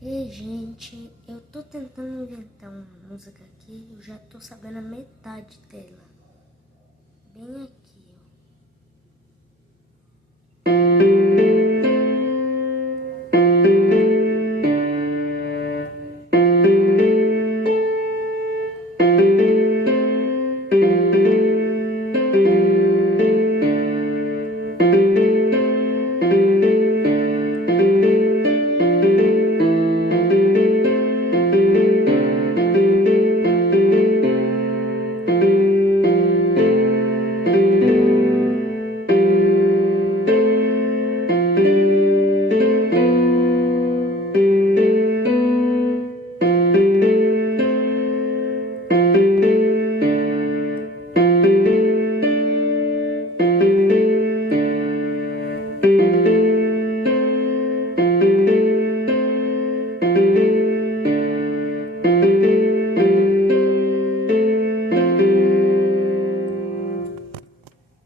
Ei, gente, eu tô tentando inventar uma música aqui, eu já tô sabendo a metade dela. Bem aqui.